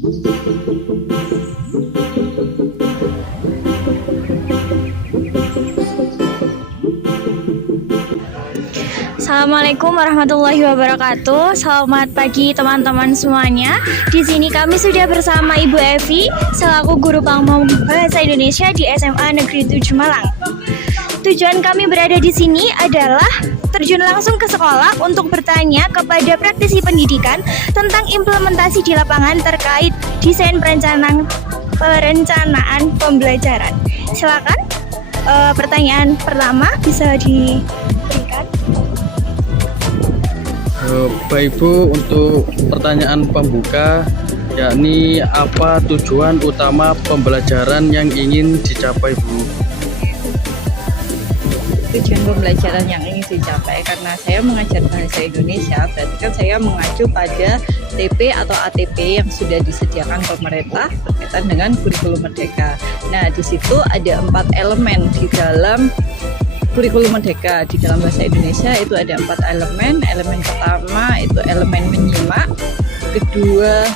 Assalamualaikum warahmatullahi wabarakatuh. Selamat pagi teman-teman semuanya. Di sini kami sudah bersama Ibu Evi selaku guru pamong bahasa Indonesia di SMA Negeri 7 Malang. Tujuan kami berada di sini adalah terjun langsung ke sekolah untuk bertanya kepada praktisi pendidikan tentang implementasi di lapangan terkait desain perencanaan pembelajaran. Silakan pertanyaan pertama bisa diberikan. Baik Bu, untuk pertanyaan pembuka, yakni apa tujuan utama pembelajaran yang ingin dicapai Bu? Tujuan pembelajaran yang ingin dicapai, karena saya mengajar bahasa Indonesia, berarti kan saya mengacu pada TP atau ATP yang sudah disediakan pemerintah berkaitan dengan kurikulum merdeka. Nah, di situ ada 4 elemen di dalam kurikulum merdeka. Di dalam bahasa Indonesia itu ada 4 elemen. Elemen pertama itu elemen menyimak, kedua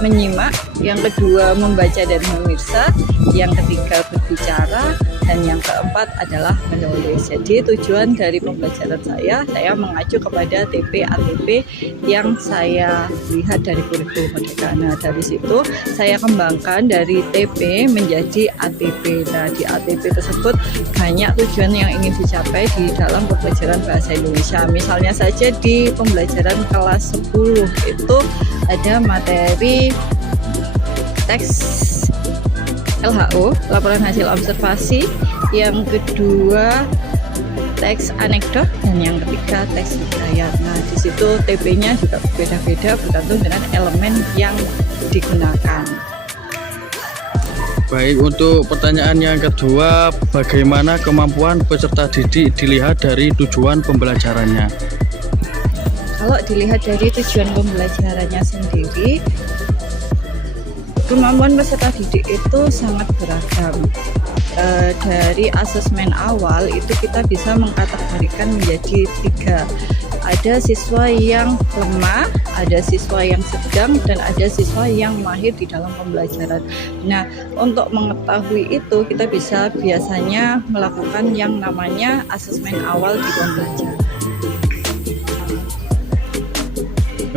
menyimak, yang kedua membaca dan memirsa, yang ketiga berbicara, dan yang keempat adalah menulis. Jadi tujuan dari pembelajaran saya mengacu kepada TP ATP yang saya lihat dari kurikulum merdeka. Nah, dari situ saya kembangkan dari TP menjadi ATP. Nah, di ATP tersebut banyak tujuan yang ingin dicapai di dalam pembelajaran bahasa Indonesia. Misalnya saja di pembelajaran kelas 10 itu ada materi teks LHO, laporan hasil observasi, yang kedua teks anekdot, dan yang ketiga teks hikayat. Nah, di situ TP-nya juga berbeda-beda bergantung dengan elemen yang digunakan. Baik, untuk pertanyaan yang kedua, bagaimana kemampuan peserta didik dilihat dari tujuan pembelajarannya? Kalau dilihat dari tujuan pembelajarannya sendiri, kemampuan peserta didik itu sangat beragam. Dari asesmen awal itu kita bisa mengkategorikan menjadi 3. Ada siswa yang lemah, ada siswa yang sedang, dan ada siswa yang mahir di dalam pembelajaran. Nah, untuk mengetahui itu kita bisa biasanya melakukan yang namanya asesmen awal di pembelajaran.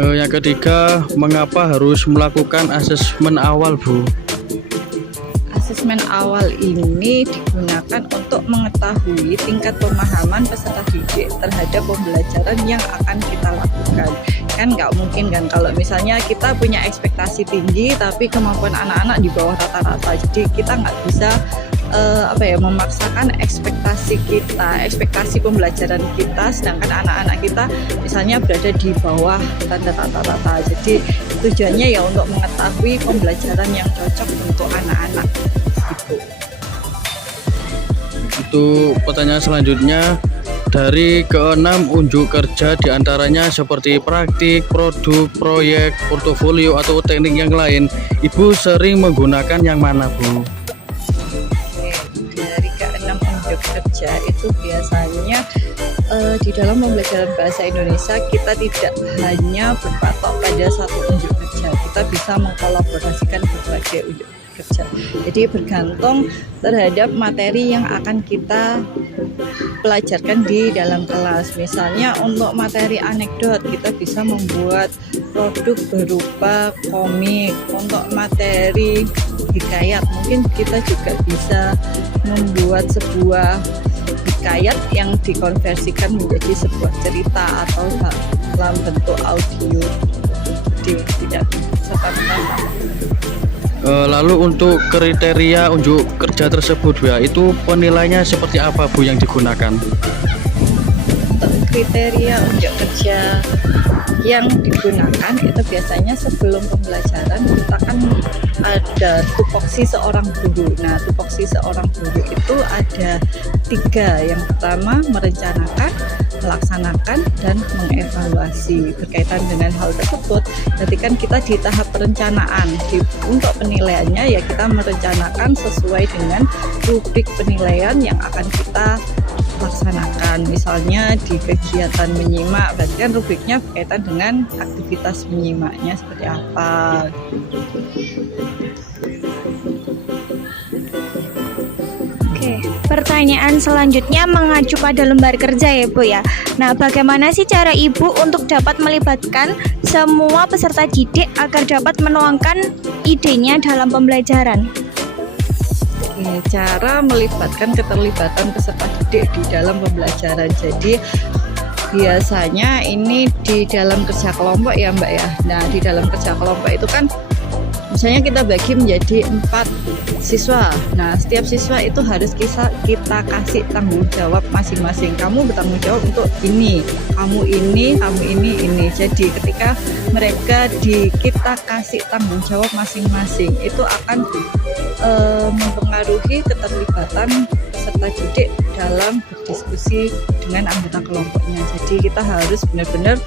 Yang ketiga, mengapa harus melakukan asesmen awal Bu? Asesmen awal ini digunakan untuk mengetahui tingkat pemahaman peserta didik terhadap pembelajaran yang akan kita lakukan. Kan nggak mungkin kan kalau misalnya kita punya ekspektasi tinggi tapi kemampuan anak-anak di bawah rata-rata. Jadi kita nggak bisa memaksakan ekspektasi pembelajaran kita, sedangkan anak-anak kita misalnya berada di bawah rata-rata. Jadi tujuannya ya untuk mengetahui pembelajaran yang cocok untuk anak-anak gitu. Untuk pertanyaan selanjutnya, dari ke-6 unjuk kerja diantaranya seperti praktik, produk, proyek, portofolio, atau teknik yang lain, Ibu sering menggunakan yang mana Bu? Kerja itu biasanya di dalam pembelajaran bahasa Indonesia kita tidak hanya berpatok pada satu unjuk kerja, kita bisa mengkolaborasikan berbagai unjuk kerja. Jadi bergantung terhadap materi yang akan kita pelajarkan di dalam kelas. Misalnya untuk materi anekdot kita bisa membuat produk berupa komik. Untuk materi hikayat mungkin kita juga bisa membuat sebuah hikayat yang dikonversikan menjadi sebuah cerita atau dalam bentuk audio. Jadi tidak serta-merta. Lalu untuk kriteria unjuk kerja tersebut ya, itu penilaiannya seperti apa Bu yang digunakan? Untuk kriteria unjuk kerja yang digunakan itu biasanya sebelum pembelajaran kita kan ada tupoksi seorang guru. Nah, tupoksi seorang guru itu ada 3. Yang pertama merencanakan, melaksanakan, dan mengevaluasi. Berkaitan dengan hal tersebut, berarti kan kita di tahap perencanaan. Untuk penilaiannya ya kita merencanakan sesuai dengan rubrik penilaian yang akan kita laksanakan. Misalnya di kegiatan menyimak, berarti kan rubriknya berkaitan dengan aktivitas menyimaknya seperti apa. Oke, pertanyaan selanjutnya mengacu pada lembar kerja ya Bu ya. Nah, bagaimana sih cara Ibu untuk dapat melibatkan semua peserta didik agar dapat menuangkan idenya dalam pembelajaran? Oke, cara melibatkan keterlibatan peserta didik di dalam pembelajaran. Jadi biasanya ini di dalam kerja kelompok ya Mbak ya. Nah, di dalam kerja kelompok itu kan misalnya kita bagi menjadi 4 siswa. Nah, setiap siswa itu harus kita kasih tanggung jawab masing-masing. Kamu bertanggung jawab untuk ini, kamu ini, kamu ini. Jadi ketika mereka kita kasih tanggung jawab masing-masing, itu akan mempengaruhi keterlibatan peserta didik dalam berdiskusi dengan anggota kelompoknya. Jadi kita harus benar-benar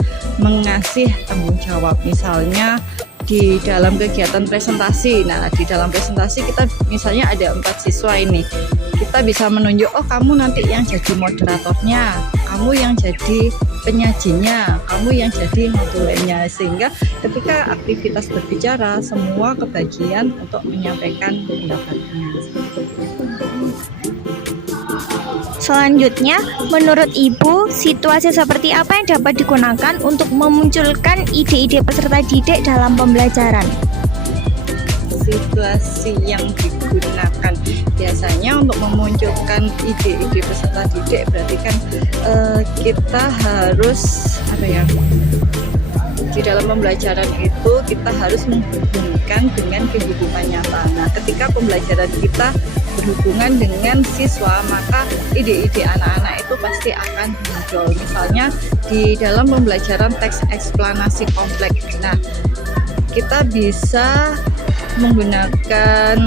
mengasih tanggung jawab. Misalnya di dalam kegiatan presentasi. Nah, di dalam presentasi kita misalnya ada 4 siswa ini. Kita bisa menunjuk, oh kamu nanti yang jadi moderatornya, kamu yang jadi penyajinya, kamu yang jadi modulernya. Sehingga ketika aktivitas berbicara, semua kebagian untuk menyampaikan pendapatnya. Selanjutnya, menurut Ibu, situasi seperti apa yang dapat digunakan untuk memunculkan ide-ide peserta didik dalam pembelajaran? Situasi yang digunakan biasanya untuk memunculkan ide-ide peserta didik berarti kan kita harus di dalam pembelajaran itu kita harus menghubungkan dengan kehidupan nyata. Nah, ketika pembelajaran kita berhubungan dengan siswa, maka ide-ide anak-anak itu pasti akan muncul. Misalnya di dalam pembelajaran teks eksplanasi kompleks. Nah, kita bisa menggunakan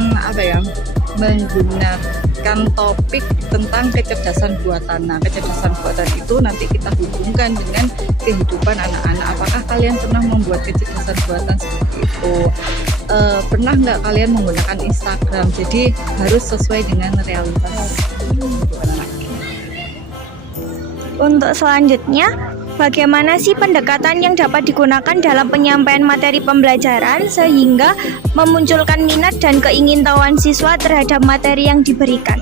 menggunakan topik tentang kecerdasan buatan. Nah, kecerdasan buatan itu nanti kita hubungkan dengan kehidupan anak-anak. Apakah kalian pernah membuat kecerdasan buatan seperti itu? Pernah nggak kalian menggunakan Instagram? Jadi harus sesuai dengan realitas. Untuk selanjutnya, bagaimana sih pendekatan yang dapat digunakan dalam penyampaian materi pembelajaran sehingga memunculkan minat dan keingintahuan siswa terhadap materi yang diberikan?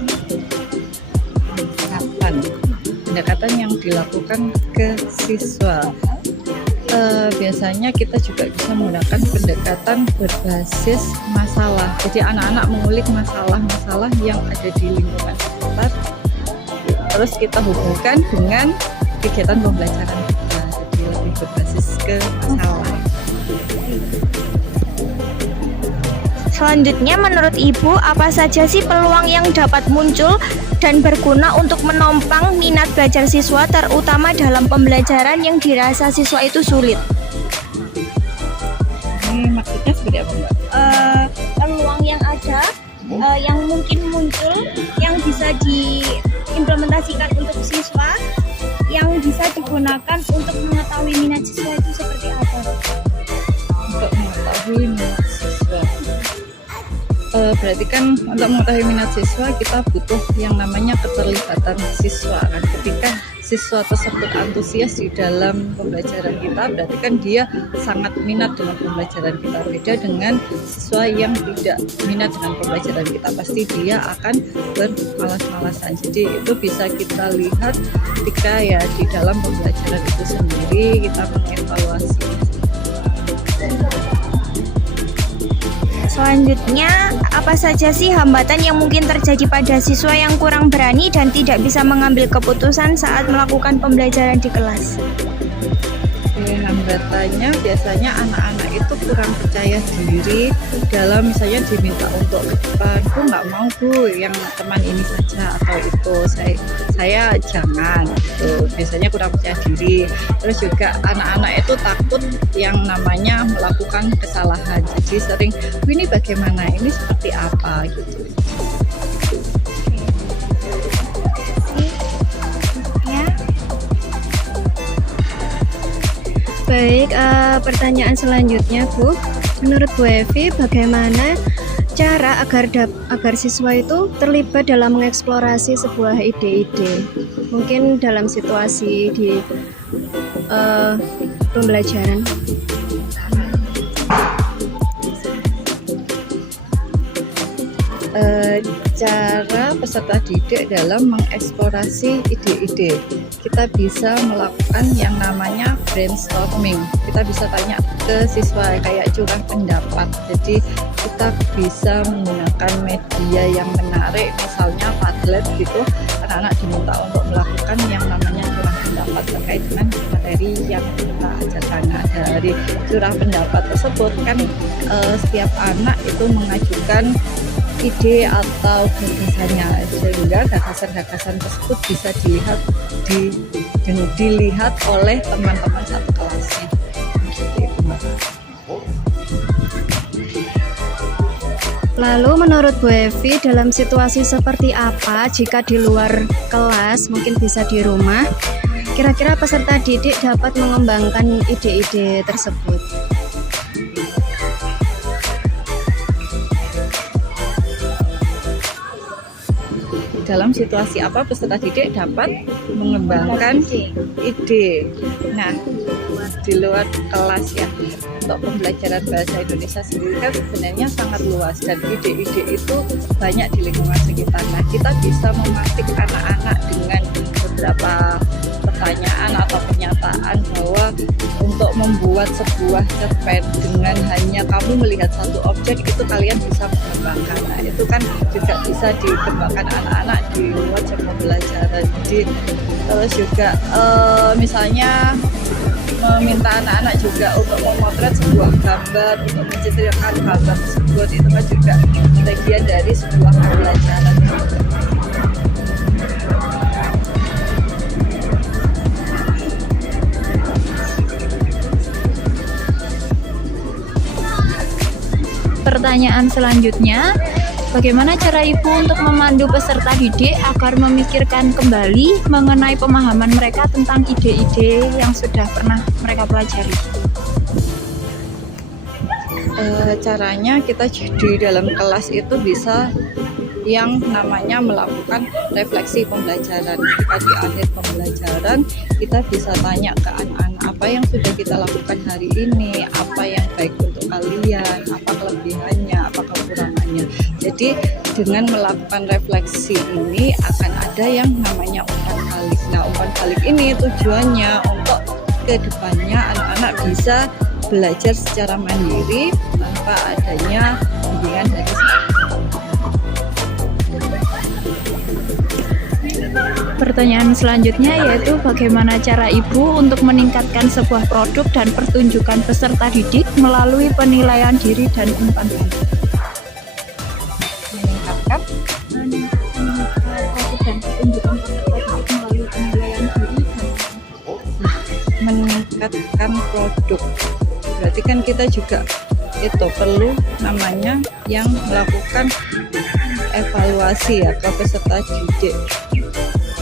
Pendekatan yang dilakukan ke siswa. Biasanya kita juga bisa menggunakan pendekatan berbasis masalah. Jadi anak-anak mengulik masalah-masalah yang ada di lingkungan sekitar. Terus kita hubungkan dengan kegiatan pembelajaran kita. Jadi lebih berbasis ke masalah. Selanjutnya, menurut Ibu, apa saja sih peluang yang dapat muncul dan berguna untuk menopang minat belajar siswa, terutama dalam pembelajaran yang dirasa siswa itu sulit? Ini maksudnya seperti apa, Mbak? Peluang yang ada, yang mungkin muncul, yang bisa diimplementasikan untuk siswa, yang bisa digunakan untuk mengetahui minat siswa itu seperti apa? Untuk mengetahui minat siswa. Berarti kan untuk mengetahui minat siswa kita butuh yang namanya keterlibatan siswa kan. Ketika siswa tersebut antusias di dalam pembelajaran kita, berarti kan dia sangat minat dengan pembelajaran kita. Beda dengan siswa yang tidak minat dengan pembelajaran kita, pasti dia akan bermalas-malasan. Jadi itu bisa kita lihat ketika ya di dalam pembelajaran itu sendiri kita mengevaluasi. Selanjutnya, apa saja sih hambatan yang mungkin terjadi pada siswa yang kurang berani dan tidak bisa mengambil keputusan saat melakukan pembelajaran di kelas? Hambatannya biasanya anak-anak itu kurang percaya diri dalam misalnya diminta untuk ke depan, "Bu nggak mau Bu, yang teman ini saja," atau itu saya jangan gitu. Biasanya kurang percaya diri. Terus juga anak-anak itu takut yang namanya melakukan kesalahan. Jadi sering, "Ini bagaimana? Ini seperti apa?" gitu. Baik, pertanyaan selanjutnya Bu. Menurut Bu Evi, bagaimana cara agar siswa itu terlibat dalam mengeksplorasi sebuah ide-ide, mungkin dalam situasi di pembelajaran. Cara peserta didik dalam mengeksplorasi ide-ide, kita bisa melakukan yang namanya brainstorming. Kita bisa tanya ke siswa kayak curah pendapat. Jadi kita bisa menggunakan media yang menarik, misalnya Padlet gitu. Anak-anak diminta untuk melakukan yang namanya curah pendapat terkait dengan materi yang kita ajarkan. Nah, dari curah pendapat tersebut kan setiap anak itu mengajukan ide atau gagasannya, sehingga gagasan-gagasan tersebut bisa dilihat oleh teman-teman satu kelasnya. Lalu menurut Bu Evi, dalam situasi seperti apa jika di luar kelas, mungkin bisa di rumah, kira-kira peserta didik dapat mengembangkan ide-ide tersebut? Dalam situasi apa peserta didik dapat mengembangkan ide. Nah, di luar kelas ya, untuk pembelajaran bahasa Indonesia sendiri kan sebenarnya sangat luas dan ide-ide itu banyak di lingkungan sekitar. Nah, kita bisa memantik anak-anak dengan beberapa pertanyaan atau pernyataan bahwa untuk membuat sebuah cerpen dengan hanya kamu melihat satu objek itu kalian bisa mengembangkan. Nah, itu kan juga bisa dikembangkan anak-anak di luar jam pembelajaran. Jadi terus juga misalnya meminta anak-anak juga untuk memotret sebuah gambar, untuk menceritakan gambar tersebut, itu kan juga bagian dari sebuah pembelajaran. Pertanyaan selanjutnya, bagaimana cara Ibu untuk memandu peserta didik agar memikirkan kembali mengenai pemahaman mereka tentang ide-ide yang sudah pernah mereka pelajari? Caranya kita di dalam kelas itu bisa yang namanya melakukan refleksi pembelajaran. Jika di akhir pembelajaran kita bisa tanya ke anak-anak apa yang sudah kita lakukan hari ini, apa yang baik untuk kalian, apa kelebihannya, apa kekurangannya. Jadi dengan melakukan refleksi ini akan ada yang namanya umpan balik. Nah, umpan balik ini tujuannya untuk kedepannya anak-anak bisa belajar secara mandiri tanpa adanya bimbingan dari Pertanyaan selanjutnya yaitu bagaimana cara Ibu untuk meningkatkan sebuah produk dan pertunjukan peserta didik melalui penilaian diri dan umpan balik. meningkatkan Produk dan pertunjukan peserta didik melalui penilaian diri dan meningkatkan produk. Berarti kan kita juga itu perlu namanya yang melakukan evaluasi ya ke peserta didik.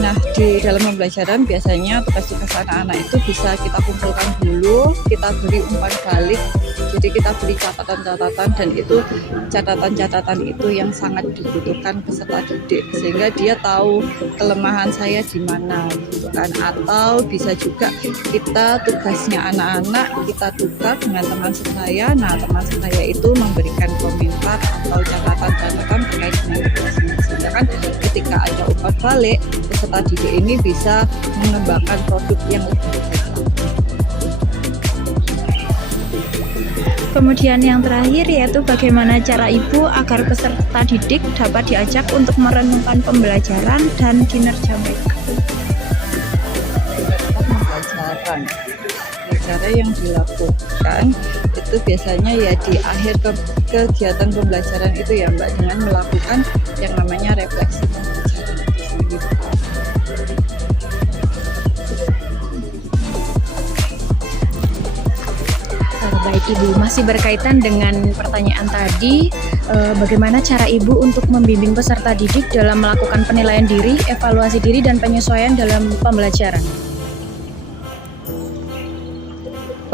Nah, di dalam pembelajaran biasanya tugas-tugas anak-anak itu bisa kita kumpulkan dulu, kita beri umpan balik, jadi kita beri catatan-catatan, dan itu catatan-catatan itu yang sangat dibutuhkan peserta didik, sehingga dia tahu kelemahan saya di mana gitu kan. Atau bisa juga kita tugasnya anak-anak kita tukar dengan teman sebaya. Nah, teman sebaya itu memberikan komentar atau catatan-catatan terkait dengan tugasnya, sehingga kan ketika ada umpan balik, peserta didik ini bisa mengembangkan produk yang lebih baik. Kemudian yang terakhir yaitu bagaimana cara Ibu agar peserta didik dapat diajak untuk merenungkan pembelajaran dan kinerja mereka. Pembelajaran, cara yang dilakukan itu biasanya ya di akhir kegiatan pembelajaran itu ya Mbak, dengan melakukan yang namanya refleksi pembelajaran itu sendiri. Baik Ibu, masih berkaitan dengan pertanyaan tadi, bagaimana cara Ibu untuk membimbing peserta didik dalam melakukan penilaian diri, evaluasi diri, dan penyesuaian dalam pembelajaran?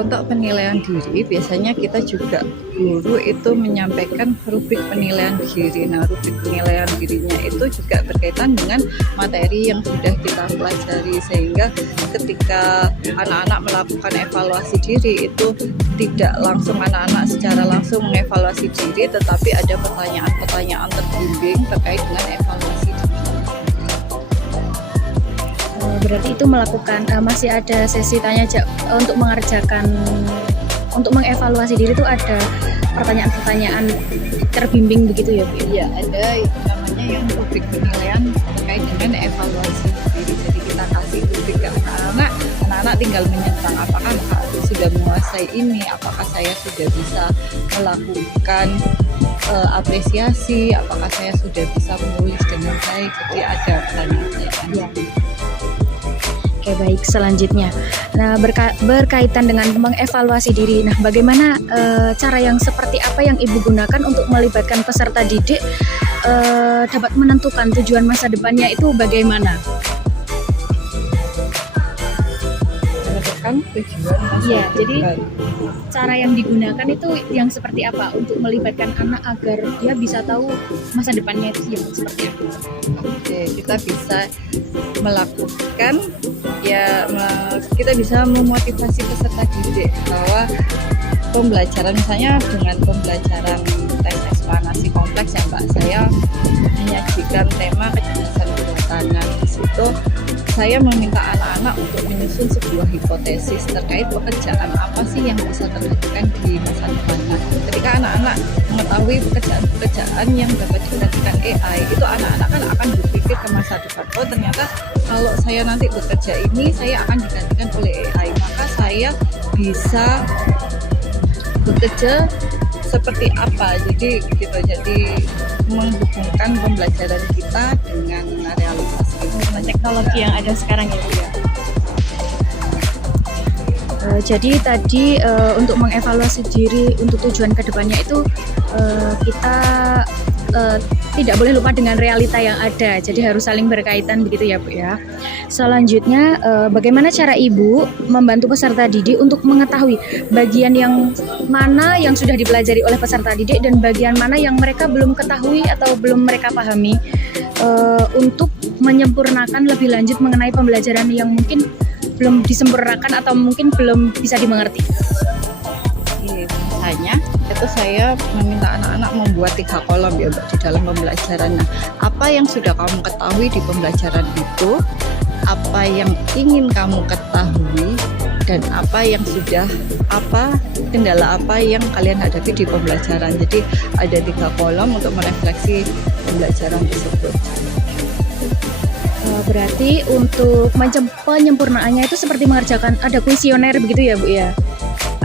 Untuk penilaian diri, biasanya kita juga guru itu menyampaikan rubrik penilaian diri. Nah, rubrik penilaian dirinya itu juga berkaitan dengan materi yang sudah kita pelajari, sehingga ketika anak-anak melakukan evaluasi diri itu tidak langsung anak-anak secara langsung mengevaluasi diri, tetapi ada pertanyaan-pertanyaan terbimbing terkait dengan evaluasi diri. Berarti itu melakukan masih ada sesi tanya jawab untuk mengevaluasi diri itu ada pertanyaan-pertanyaan terbimbing begitu ya Bu? Iya, ada itu namanya yang rubrik penilaian terkait dengan evaluasi diri. Jadi kita kasih rubrik ke anak-anak tinggal menyentang apakah sudah menguasai ini, apakah saya sudah bisa melakukan apresiasi, apakah saya sudah bisa menulis dengan baik. Jadi ada pertanyaan-pertanyaan. Ya. Oke, baik, selanjutnya. Nah, berkaitan dengan mengevaluasi diri. Nah, bagaimana cara yang seperti apa yang Ibu gunakan untuk melibatkan peserta didik dapat menentukan tujuan masa depannya itu bagaimana? Menentukan tujuan masa Iya, depan. jadi cara yang digunakan itu yang seperti apa untuk melibatkan anak agar dia bisa tahu masa depannya itu yang seperti apa? Oke, kita bisa melakukan kita bisa memotivasi peserta didik bahwa pembelajaran, misalnya dengan pembelajaran tes eksplanasi kompleks ya Mbak, saya menyajikan tema kecerdasan buatan. Nah, di situ saya meminta anak-anak untuk menyusun sebuah hipotesis terkait pekerjaan apa sih yang bisa terlakukan di masa depan. Nah, ketika anak-anak mengetahui pekerjaan yang dapat dilakukan AI, itu anak-anak kan akan berpikir ke masa depan. Oh, ternyata kalau saya nanti bekerja ini, saya akan digantikan oleh AI, maka saya bisa bekerja seperti apa. Jadi gitu, jadi menghubungkan pembelajaran kita dengan realitas Teknologi yang ada sekarang ya Bu ya. Jadi tadi untuk mengevaluasi diri untuk tujuan kedepannya itu kita tidak boleh lupa dengan realita yang ada. Jadi harus saling berkaitan begitu ya Bu ya. Selanjutnya bagaimana cara Ibu membantu peserta didik untuk mengetahui bagian yang mana yang sudah dipelajari oleh peserta didik dan bagian mana yang mereka belum ketahui atau belum mereka pahami untuk menyempurnakan lebih lanjut mengenai pembelajaran yang mungkin belum disempurnakan atau mungkin belum bisa dimengerti. Misalnya itu saya meminta anak-anak membuat 3 kolom ya Mbak, di dalam pembelajaran. Nah, apa yang sudah kamu ketahui di pembelajaran itu, apa yang ingin kamu ketahui, dan apa yang sudah kendala apa yang kalian hadapi di pembelajaran. Jadi ada 3 kolom untuk merefleksi pembelajaran tersebut. Berarti untuk penyempurnaannya itu seperti mengerjakan ada kuesioner begitu ya Bu ya,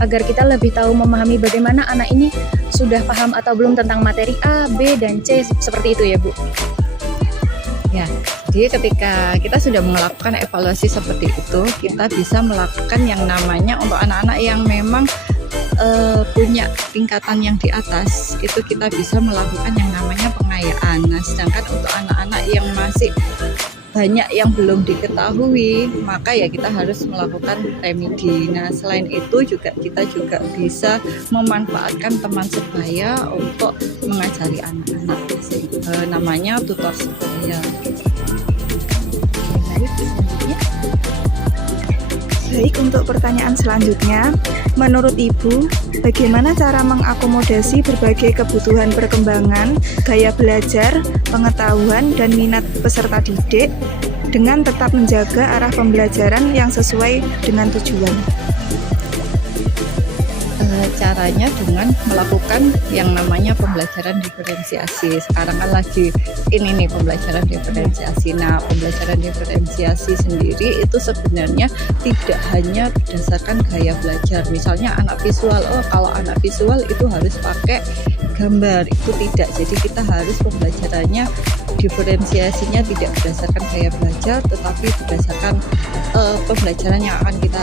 agar kita lebih tahu memahami bagaimana anak ini sudah paham atau belum tentang materi A, B, dan C, seperti itu ya Bu. Ya, jadi ketika kita sudah melakukan evaluasi seperti itu, kita bisa melakukan yang namanya untuk anak-anak yang memang punya tingkatan yang di atas, itu kita bisa melakukan yang namanya pengayaan. Nah, sedangkan untuk anak-anak yang masih banyak yang belum diketahui, maka ya kita harus melakukan remedi. Nah, selain itu juga kita juga bisa memanfaatkan teman sebaya untuk mengajari anak-anak, namanya tutor sebaya. Baik, untuk pertanyaan selanjutnya, menurut Ibu, bagaimana cara mengakomodasi berbagai kebutuhan perkembangan, gaya belajar, pengetahuan, dan minat peserta didik dengan tetap menjaga arah pembelajaran yang sesuai dengan tujuan? Caranya dengan melakukan yang namanya pembelajaran diferensiasi. Sekarang kan lagi ini nih pembelajaran diferensiasi. Nah, pembelajaran diferensiasi sendiri itu sebenarnya tidak hanya berdasarkan gaya belajar. Misalnya anak visual, kalau anak visual itu harus pakai gambar, itu tidak. Jadi kita harus pembelajarannya, diferensiasinya tidak berdasarkan gaya belajar, tetapi berdasarkan pembelajaran yang akan kita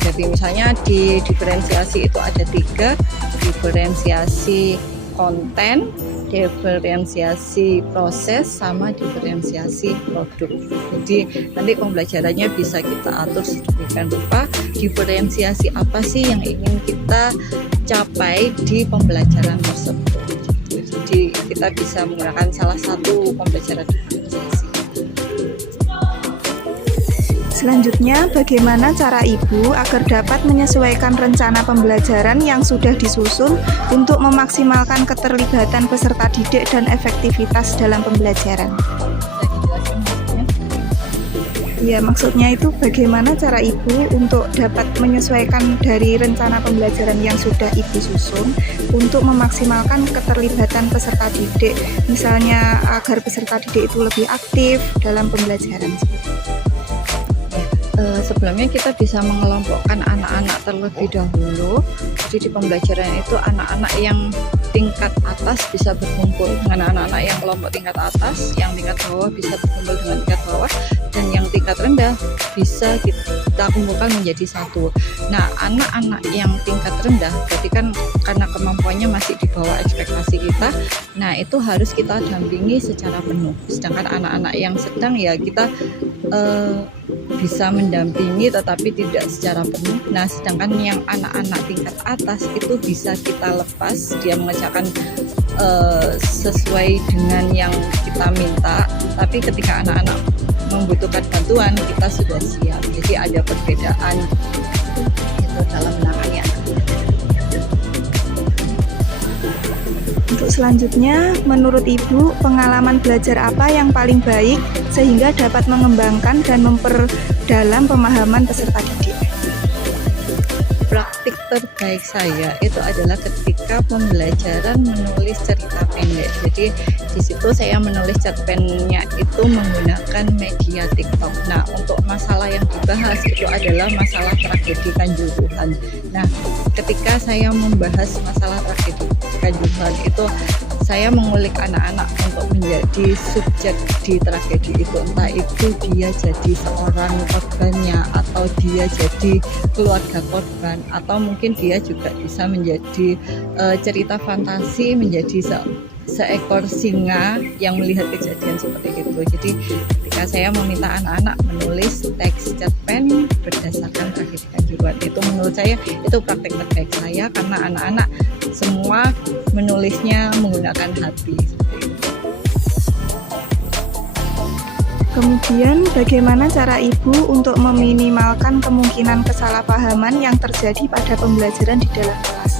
hadapi. Misalnya di diferensiasi itu ada 3, diferensiasi konten, diferensiasi proses, sama diferensiasi produk. Jadi nanti pembelajarannya bisa kita atur sedemikian rupa diferensiasi apa sih yang ingin kita capai di pembelajaran tersebut. Jadi kita bisa menggunakan salah satu pembelajaran diferensiasi. Selanjutnya, bagaimana cara ibu agar dapat menyesuaikan rencana pembelajaran yang sudah disusun untuk memaksimalkan keterlibatan peserta didik dan efektivitas dalam pembelajaran? Ya, maksudnya itu bagaimana cara ibu untuk dapat menyesuaikan dari rencana pembelajaran yang sudah ibu susun untuk memaksimalkan keterlibatan peserta didik, misalnya agar peserta didik itu lebih aktif dalam pembelajaran. Sebelumnya kita bisa mengelompokkan anak-anak terlebih dahulu. Jadi di pembelajaran itu anak-anak yang tingkat atas bisa berkumpul dengan anak-anak yang kelompok tingkat atas, yang tingkat bawah bisa berkumpul dengan tingkat bawah, dan yang tingkat rendah bisa kita kumpulkan menjadi satu. Nah, anak-anak yang tingkat rendah berarti kan karena kemampuannya masih di bawah ekspektasi kita, nah itu harus kita dampingi secara penuh. Sedangkan anak-anak yang sedang ya kita bisa mendampingi tetapi tidak secara penuh. Nah, sedangkan yang anak-anak tingkat atas itu bisa kita lepas, dia mengerjakan sesuai dengan yang kita minta, tapi ketika anak-anak membutuhkan bantuan kita sudah siap. Jadi ada perbedaan itu dalam menangani anak. Untuk selanjutnya, menurut Ibu, pengalaman belajar apa yang paling baik sehingga dapat mengembangkan dan memperdalam pemahaman peserta didik? Praktik terbaik saya itu adalah ketika pembelajaran menulis cerita pendek. Jadi di situ saya menulis cerpennya itu menggunakan media TikTok. Nah, untuk masalah yang dibahas itu adalah masalah tragedi Kanjuruhan. Nah, ketika saya membahas masalah tragedi Kanjuruhan itu saya mengulik anak-anak untuk menjadi subjek di tragedi itu, entah itu dia jadi seorang korbannya atau dia jadi keluarga korban, atau mungkin dia juga bisa menjadi cerita fantasi menjadi seekor singa yang melihat kejadian seperti itu. Jadi ketika saya meminta anak-anak menulis teks cerpen berdasarkan tragedi Kanjuruhan, itu menurut saya itu praktek terbaik saya karena anak-anak semua menulisnya menggunakan hati. Kemudian, bagaimana cara Ibu untuk meminimalkan kemungkinan kesalahpahaman yang terjadi pada pembelajaran di dalam kelas?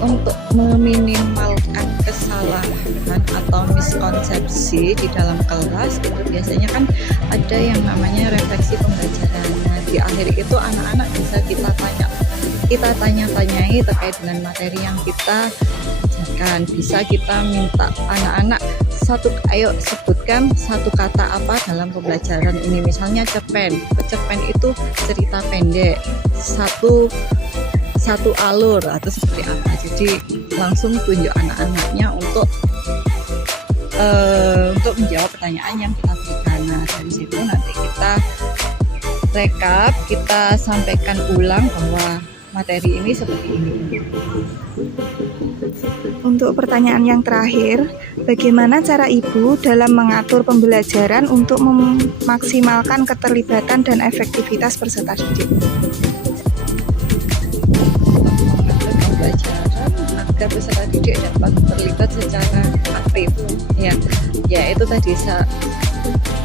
Untuk meminimalkan kesalahan atau miskonsepsi di dalam kelas itu biasanya kan ada yang namanya refleksi pembelajaran. Nah, di akhir itu anak-anak bisa kita tanya-tanyai terkait dengan materi yang kita ajarkan. Bisa kita minta anak-anak ayo sebutkan satu kata apa dalam pembelajaran ini. Misalnya cerpen itu cerita pendek, satu alur atau seperti apa. Jadi langsung tunjuk anak-anaknya untuk menjawab pertanyaan yang kita berikan. Nah, dari situ nanti kita rekap, kita sampaikan ulang bahwa materi ini seperti ini. Untuk pertanyaan yang terakhir, bagaimana cara Ibu dalam mengatur pembelajaran untuk memaksimalkan keterlibatan dan efektivitas peserta didik? Pembelajaran agar peserta didik dapat terlibat secara aktif. Ya itu tadi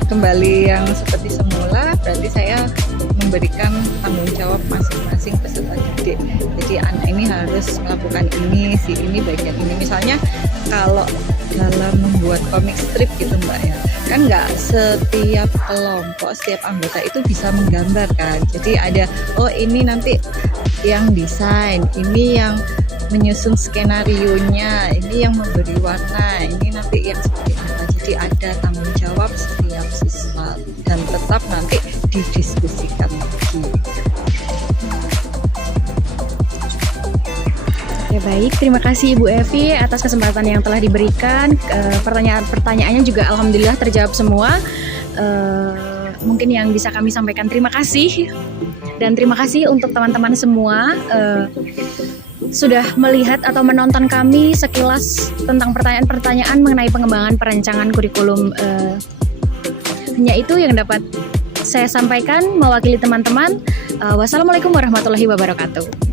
kembali yang seperti semula, berarti saya memberikan tanggung jawab masing-masing peserta didik. Jadi anak ini harus melakukan ini, si ini bagian ini. Misalnya kalau dalam membuat komik strip gitu Mbak ya, kan nggak setiap kelompok, setiap anggota itu bisa menggambar kan. Jadi ada, oh ini nanti yang desain, ini yang menyusun skenarionya, ini yang memberi warna, ini nanti yang seperti apa. Jadi ada tanggung jawab setiap siswa dan tetap nanti didiskusikan lagi. Ya baik, terima kasih Ibu Evi atas kesempatan yang telah diberikan. Pertanyaan-pertanyaannya juga alhamdulillah terjawab semua. Mungkin yang bisa kami sampaikan terima kasih. Dan terima kasih untuk teman-teman semua sudah melihat atau menonton kami sekilas tentang pertanyaan-pertanyaan mengenai pengembangan perancangan kurikulum. Hanya itu yang dapat saya sampaikan mewakili teman-teman. Wassalamualaikum warahmatullahi wabarakatuh.